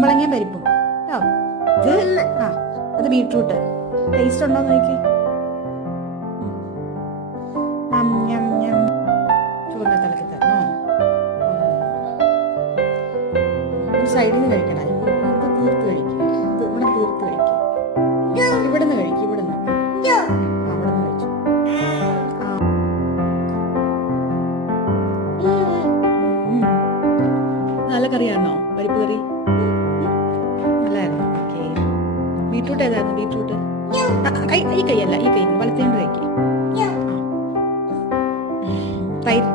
കുമ്പളങ്ങ പരിപ്പും കേട്ടോ. ഇത് അത് ബീട്രൂട്ട്. ടേസ്റ്റ് ഉണ്ടോ നോക്കി. ചൂടിനെ തിളക്കി തരണോ? സൈഡിൽ നിന്ന് കഴിക്കണം. ഇത് തീർത്ത് കഴിക്കും. ഇത് ഇവിടെ തീർത്ത് കഴിക്കും. ഇവിടുന്ന് കഴിക്കും. ഇവിടുന്ന് അവിടെ നിന്ന് കഴിച്ചു. നല്ല കറിയാണോ? പരിപ്പ് കറി നല്ലായിരുന്നു. ഓക്കെ. ബീട്രൂട്ട് ഏതായിരുന്നു? ബീട്രൂട്ട് ഈ കൈയല്ല, ഈ കൈ വലത്തേണ്ട് കഴിക്കും. തൈര്